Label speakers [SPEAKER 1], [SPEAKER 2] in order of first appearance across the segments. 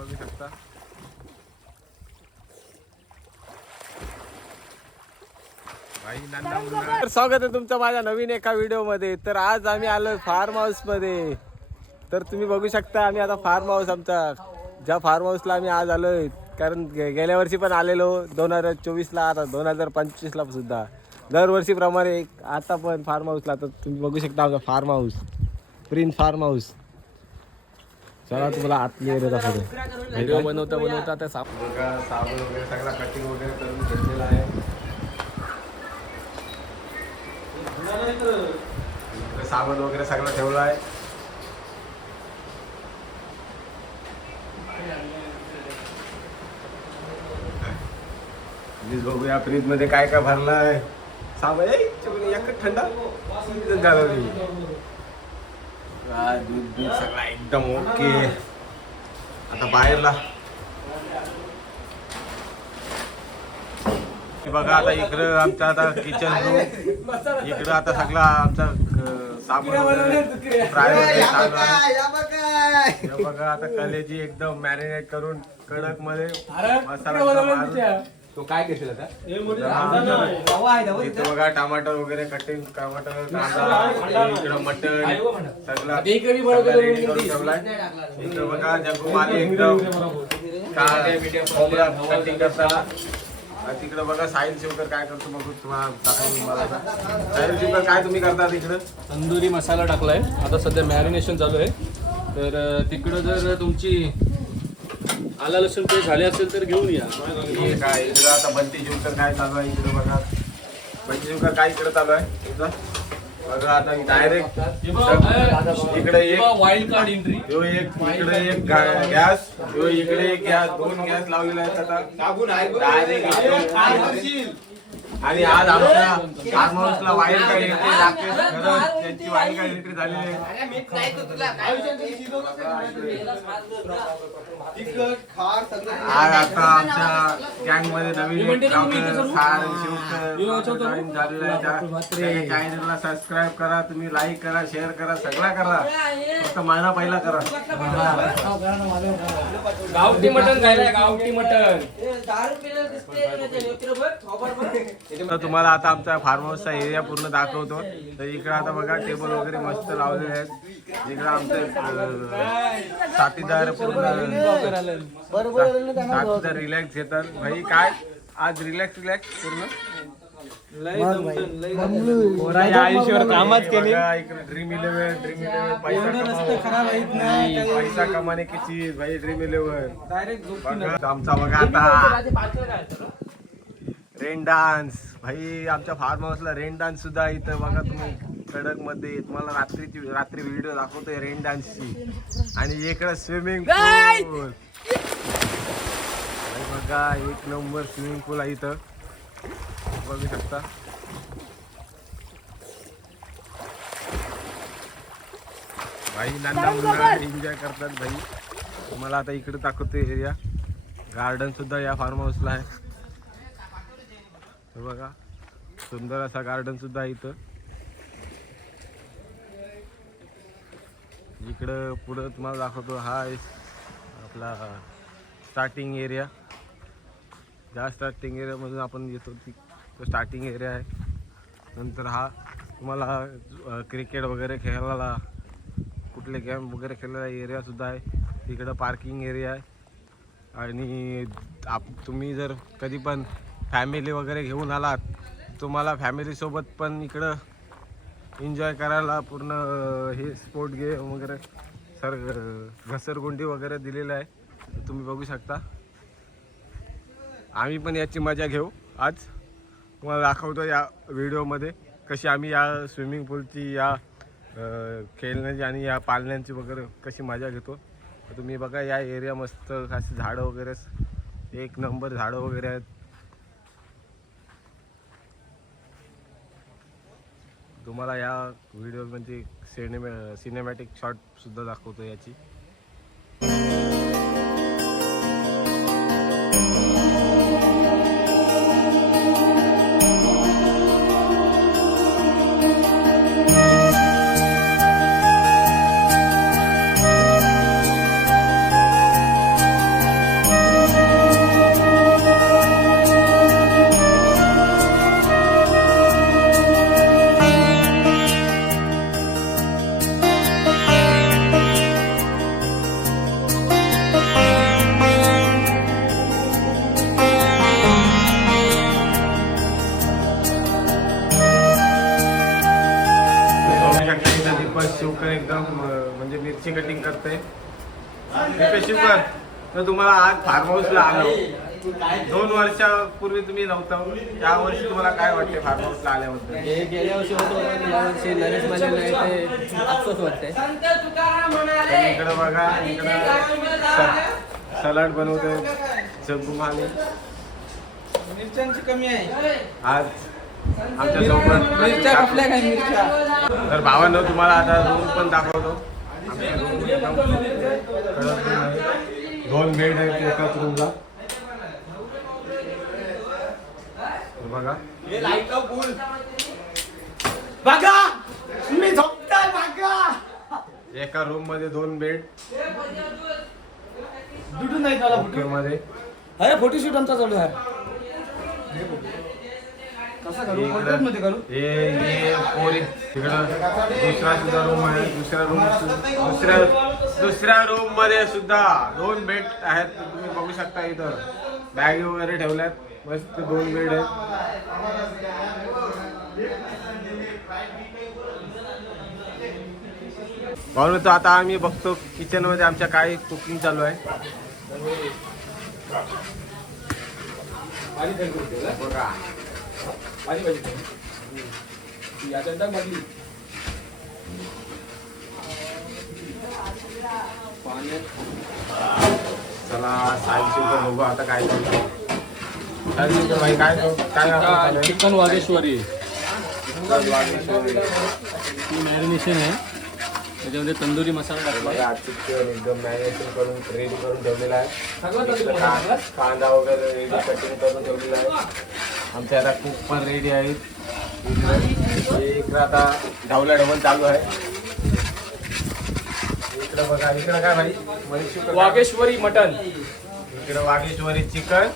[SPEAKER 1] बघू शकता. तर स्वागत आहे तुमचं माझ्या नवीन एका व्हिडिओमध्ये तर आज आम्ही आलो फार्म हाऊसमध्ये. तर तुम्ही बघू शकता आम्ही आता फार्म हाऊस आमचा ज्या फार्म हाऊसला आम्ही आज आलोय कारण गे- गेल्या वर्षी पण आलेलो दोन हजार चोवीसला आता दोन हजार पंचवीसला सुद्धा. दरवर्षीप्रमाणे एक आता पण फार्म हाऊसला तर तुम्ही बघू शकता आमचा farm house Prince farm house चला तुम्हाला आतली एरिया दाखवतो.
[SPEAKER 2] व्हिडिओ बनवता बनवता त्या साप.
[SPEAKER 1] बघा साबण वगैरे सगळा कटिंग वगैरे करून घेतलेला आहे. इकडे साबण वगैरे सगळं ठेवला आहे. प्लीज बघूया फ्रीजमध्ये काय काय भरलाय. साबण ए, चिमणी, एकच थंड सीजन दूध दूध सगळा एकदम ओके. आता बाहेरला. हे बघा आता इकडं आमचं आता किचन रूम इकडं आता सगळा आमचा साबण वगैरे फ्राय वगैरे चालू आहे. हे बघा आता कलेजी एकदम मॅरिनेट करून कडकमध्ये मसाला
[SPEAKER 2] तो काय घेतला आता?
[SPEAKER 1] इथं बघा टमाटर वगैरे कटिंग टमाटर कांदा इकडं मटन सगळं.
[SPEAKER 2] ते कधी बरोबर
[SPEAKER 1] सगळं ready करून ठेवलाय. इथं बघा जगू माली एकदम. खोबरा कटिंग करताना आणि तिकडं बघा साहिल शिवकर काय करतो बघू तुम्हाला दाखवून मला आता. साहिल शिवकर काय तुम्ही करता तिकडं?
[SPEAKER 2] तंदुरी मसाला टाकलाय. आता सध्या मॅरिनेशन चालू आहे. तर अं, तिकडं जर तुमची आला लसूण पेस्ट झाले असेल तर घेऊन या.
[SPEAKER 1] हे काय इकडं आता बंटी शिवकर काय चालू आहे इकडं बघा. बंटी शिवकर काय इकडं चालू आहे? बघा आता डायरेक्ट इकडे एक
[SPEAKER 2] वाईल्ड कार्ड एंट्री
[SPEAKER 1] ह्यो एक इकडे एक गॅस. ह्यो इकडे एक गॅस दोन गॅस लावलेले आहेत आता. एकदम आणि आज आमच्या फार्म हाऊसला वाईल्ड कार्ड एंट्री लागते. खरंच त्यांची वाईल्ड कार्ड एंट्री झालेली आहे. आज आता आमच्या गँगमध्ये नवीन एक डॉक्टर सार शिवकर जॉईन झालेला आहे. त्या- त्या चॅनलला सबस्क्राईब करा तुम्ही लाईक करा शेअर करा सगळा करा. फक्त महिना पहिला करा.
[SPEAKER 2] गावठी मटन खायला गावठी मटन
[SPEAKER 1] तर तुम्हाला आता आमचा फार्म हाऊसचा एरिया पूर्ण दाखवतो. तर इकडे आता बघा टेबल वगैरे मस्त लावलेले आहेत. इकडे आमचे साथीदार पूर्ण साथीदार रिलॅक्स घेतात. भाई काय? आज रिलॅक्स रिलॅक्स पूर्ण?
[SPEAKER 2] आयुष्यावर कामच केली.
[SPEAKER 1] ड्रीम इलेव्हन ड्रीम इलेव्हन पैसा. पैसा कमाने की चीज भाई ड्रीम इलेव्हन आमचा बघा आता. रेन डान्स भाई आमच्या फार्म हाऊसला रेन डान्स सुद्धा इथं बघा तुम्ही. कडकमध्ये तुम्हाला रात्रीची रात्री व्हिडिओ दाखवतोय रेन डान्सची आणि इकडे स्विमिंग पूल बघा एक नंबर स्विमिंग पूल आहे इथं. बघू शकता. भाई नंदा मुन्ना एन्जॉय करतात भाई. तुम्हाला आता इकडे दाखवतोय एरिया गार्डन सुद्धा या फार्म हाऊसला आहे. हे बघा सुंदर असा गार्डन सुद्धा इथं. इकडं पुढं तुम्हाला दाखवतो हा आहे आपला स्टार्टिंग एरिया ज्या स्टार्टिंग एरियामधून आपण येतो ती तो स्टार्टिंग एरिया आहे. नंतर हा तुम्हाला क्रिकेट वगैरे खेळायला कुठले गेम वगैरे खेळायला एरियासुद्धा आहे. तिकडं पार्किंग एरिया आहे. आणि आप तुम्ही जर कधी पण फॅमिली वगैरे घेऊन आलात तुम्हाला फॅमिलीसोबत पण इकडं एन्जॉय करायला पूर्ण हे स्पोर्ट गेम वगैरे सर घसरगुंडी वगैरे दिलेलं आहे. तर तुम्ही बघू शकता. आम्ही पण याची मजा घेऊ आज. तुम्हाला दाखवतो या व्हिडिओमध्ये कशी आम्ही या स्विमिंग पूलची या खेळण्याची आणि या पालण्याची वगैरे कशी मजा घेतो. तुम्ही बघा या एरिया मस्त अशी झाडं वगैरे एक नंबर झाडं वगैरे आहेत. तुम्हाला या व्हिडिओमध्ये म्हणजे सिनेमॅ सिनेमॅटिक शॉटसुद्धा दाखवतो याची. केकची कटिंग करते दीपेश शिवकर तर तुम्हाला आज फार्म हाऊसला आलो. दोन वर्षापूर्वी तुम्ही नव्हता. त्या वर्षी तुम्हाला काय वाटते फार्म हाऊसला आल्याबद्दल?
[SPEAKER 3] गेल्या वर्षी होतो पण यावर्षी नरेश माने नाही ते अफसोस वाटते
[SPEAKER 1] तर इकडं बघा इकडं सलाड बनवते जग्गू माने.
[SPEAKER 4] मिरच्यांची कमी आहे.
[SPEAKER 1] आज आमच्यासोबत
[SPEAKER 4] मिरच्या कुठल्या काय मिरच्या?
[SPEAKER 1] तर भावांनो तुम्हाला आता रूम पण दाखवतो. दोन बेड आहेत एकाच रूमला बघा.
[SPEAKER 4] बघा! मी झोपताय बघा!
[SPEAKER 1] एका रूममध्ये दोन बेड
[SPEAKER 4] दुटून नाही त्याला
[SPEAKER 1] मध्ये.
[SPEAKER 4] अरे फोटोशूट आमचा चालू आहे.
[SPEAKER 1] हे हे पोरी तिकडं दुसरा सुद्धा रूम आहे दुसऱ्या रूम दुसऱ्या दुसऱ्या रूममध्ये सुद्धा दोन बेड आहेत तुम्ही बघू शकता इथं. बॅग वगैरे ठेवल्यात मस्त दोन बेड आहेत. म्हणून तर आता आम्ही बघतो किचनमध्ये आमच्या काय कुकिंग चालू आहे. बघा.
[SPEAKER 2] टाक बाटली.
[SPEAKER 1] चला बघू आता काय साहित्य भाई काय काय चालू आहे?
[SPEAKER 2] चिकन वागेश्वरी।
[SPEAKER 1] वागेश्वरी.
[SPEAKER 2] ही मॅरिनेशन आहे. त्याच्यामध्ये तंदुरी मसाला टाकला.
[SPEAKER 1] एकदम मॅरिनेशन करून रेडी करून ठेवलेला आहे. कांदा वगैरे रेडी कटिंग करून ठेवलेला आहे. आमचे आता कुक पण रेडी आहेत. इकडं- इकडं आता ढवला ढवल चालू आहे. इकडं बघा इकडं काय भाई
[SPEAKER 2] वागेश्वरी मटन.
[SPEAKER 1] इकडं वागेश्वरी चिकन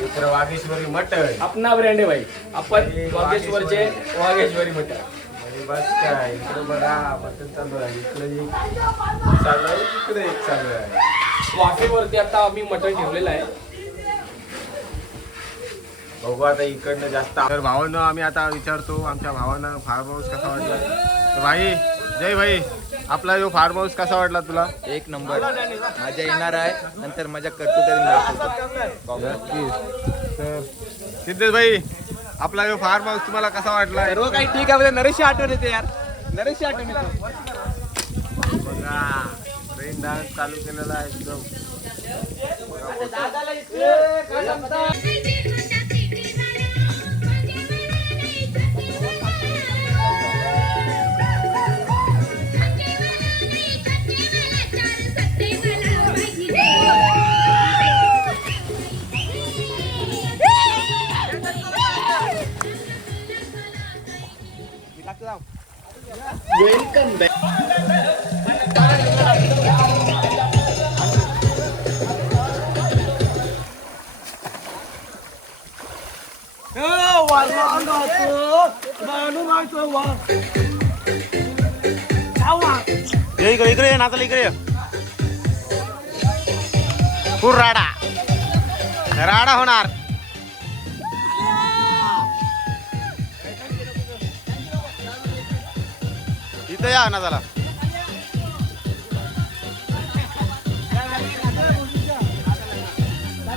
[SPEAKER 1] इकडं वागेश्वरी मटन
[SPEAKER 2] अपना ब्रँड आहे भाई. आपण वागेश्वरचे वागेश्वरी मटन
[SPEAKER 1] आणि बस काय इकडे बघा मटन चालू आहे. इकडे एक चालू आहे इकडे एक चालू आहे.
[SPEAKER 2] वाफेवरती आता आम्ही मटन ठेवलेलं आहे.
[SPEAKER 1] बघू आता इकडनं जास्त तर भावांना आम्ही आता विचारतो आमच्या भावांना फार्म हाऊस कसा वाटला? तर भाई जय भाई आपला जो फार्म हाऊस कसा वाटला तुला?
[SPEAKER 3] एक नंबर. मजा येणार आहे नंतर मजा करतो तरी
[SPEAKER 1] सिद्धेश भाई आपला जो फार्म हाऊस तुम्हाला कसा वाटला?
[SPEAKER 4] सर्व काही ठीक आहे नरेश आठवण येते यार. नरेश आठवण येते.
[SPEAKER 1] बघा ट्रेन डान्स चालू केलेला आहे एकदम. नाचाला इकडे. पूर राडा. राडा होणार. इथं या नाचाला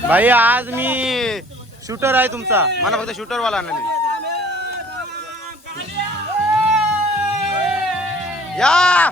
[SPEAKER 1] भाई आज मी शूटर आहे तुमचा. मला फक्त शूटर वाला नाही. या!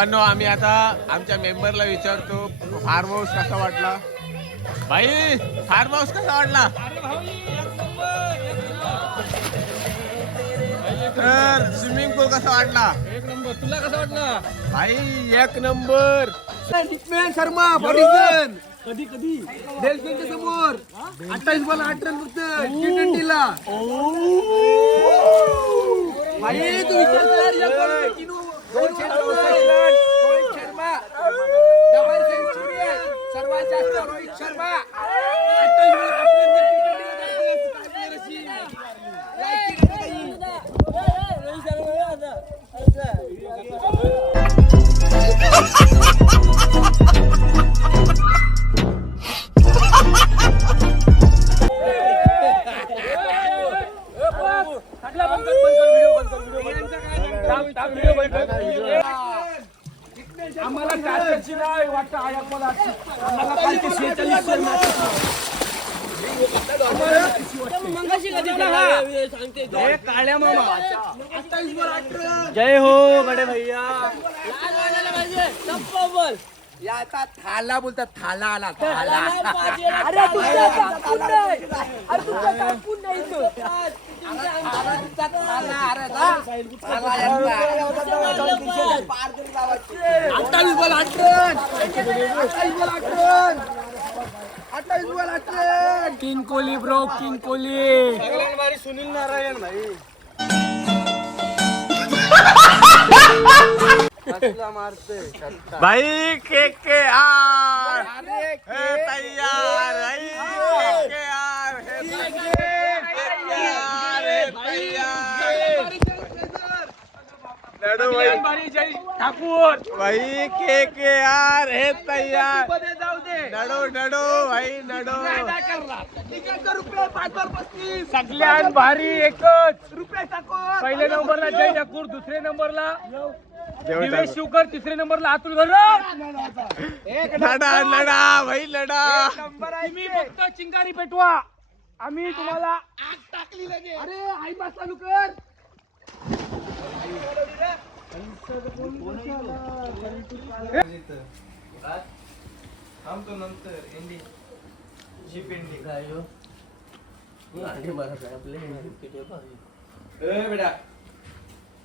[SPEAKER 1] भावांनो आम्ही आता आमच्या मेंबरला विचारतो फार्म हाऊस कसा वाटला? भाई फार्म हाऊस कसा वाटला? तर स्विमिंग पूल कसा वाटला?
[SPEAKER 2] एक नंबर. तुला कसं वाटलं?
[SPEAKER 1] भाई एक नंबर.
[SPEAKER 4] निकमॅन शर्मा बॉडीजन कधी कधी? डेल्फिनच्या समोर. अठ्ठावीस बॉल आठ रन फक्त. टी ट्वेंटीला भाई तू विचार कर या ball मध्ये दोन century आहेत. रोहित शर्मा डबल सेंचुरी आहे सर्वात जास्त रोहित शर्मा बोलतात थाला आला थाला
[SPEAKER 3] अरे तुमच्या नाही. अरे तुमच्या नाही तो.
[SPEAKER 4] अठ्ठावीस बॉल अठ्ठावीस. बॉल अठ्ठावीस. Ball
[SPEAKER 3] king Kohli bro king Kohli.
[SPEAKER 4] Sunil Narayan भाई.
[SPEAKER 1] भाई के के आर. हे तैयार भाई के के आर. हे तैयार हे तैयार. नडू भाई
[SPEAKER 3] ठाकूर.
[SPEAKER 1] भाई के के यार हे तयार.
[SPEAKER 3] जाऊ दे.
[SPEAKER 1] नडो नडो भाई नडो.
[SPEAKER 3] सगळ्यात भारी एकच. रुपये ठाकूर
[SPEAKER 4] पहिल्या नंबरला जय ठाकूर दुसऱ्या नंबरला दिवेश. शिवकर तिसऱ्या नंबरला अतुल घरत
[SPEAKER 1] लढा लढा भाई लढा.
[SPEAKER 3] नंबर आहे
[SPEAKER 4] तुम्ही फक्त चिंगारी पेटवा. आम्ही तुम्हाला
[SPEAKER 3] आग टाकली लगे अरे आई बस चालू कर.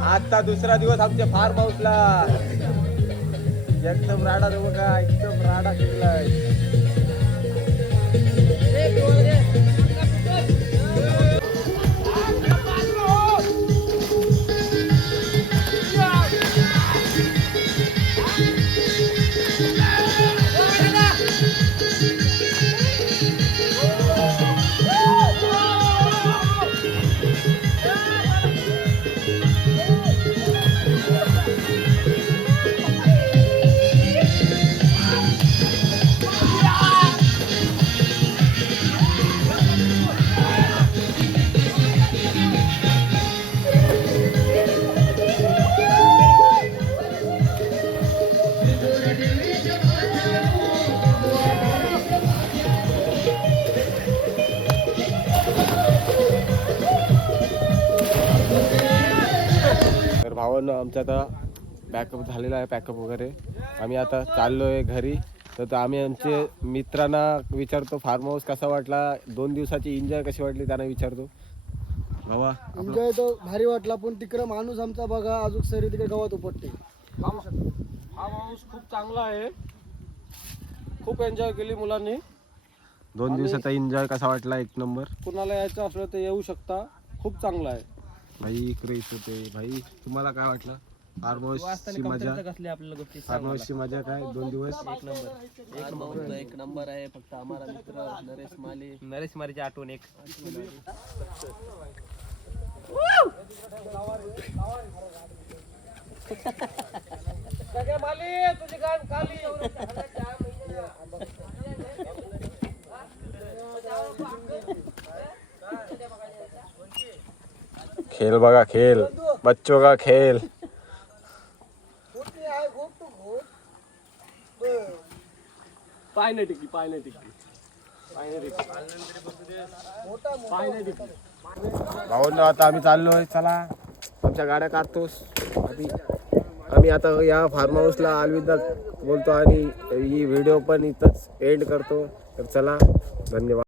[SPEAKER 1] आता दुसरा दिवस आमच्या फार्म हाऊसला एकदम राडा रे बघा एकदम राडा शिकलाय पॅकअप झालेला आहे पॅकअप वगैरे. आम्ही आता चाललो आहे घरी. तर तो आम्ही आमचे मित्रांना विचारतो फार्म हाऊस कसा वाटला? दोन दिवसाची एन्जॉय कशी वाटली त्यांना विचारतो. भावा आपलं
[SPEAKER 5] एन्जॉय तर भारी वाटला पण तिकडे माणूस आमचा बघा अजून सरी तिकडे गावात उपटते.
[SPEAKER 4] हा माणूस खूप चांगला आहे. खूप एन्जॉय केली मुलांनी.
[SPEAKER 1] दोन दिवसाचा एन्जॉय कसा वाटला एक नंबर
[SPEAKER 4] कुणाला यायचं असलं तर येऊ शकता. खूप चांगला आहे.
[SPEAKER 1] भाई इकडे इथं ते. भाई तुम्हाला काय वाटलं? फार्म मज़ा काय? दोन दिवस?
[SPEAKER 4] एक नंबर. एक नंबर आहे. फक्त आम्हाला मित्र नरेश माले. नरेश मालेची आठवण एक.
[SPEAKER 1] खेल बघा खेल. बच्चों का खेल?
[SPEAKER 4] पाय नाही टिकली पाय नाही टिकली.
[SPEAKER 1] भावंड आता आम्ही चाललोय चला. आमच्या गाड्या काढतोस. आधी आम्ही आता या फार्म हाऊसला अलविदा बोलतो आणि ही व्हिडिओ पण इथंच एंड करतो. तर चला धन्यवाद.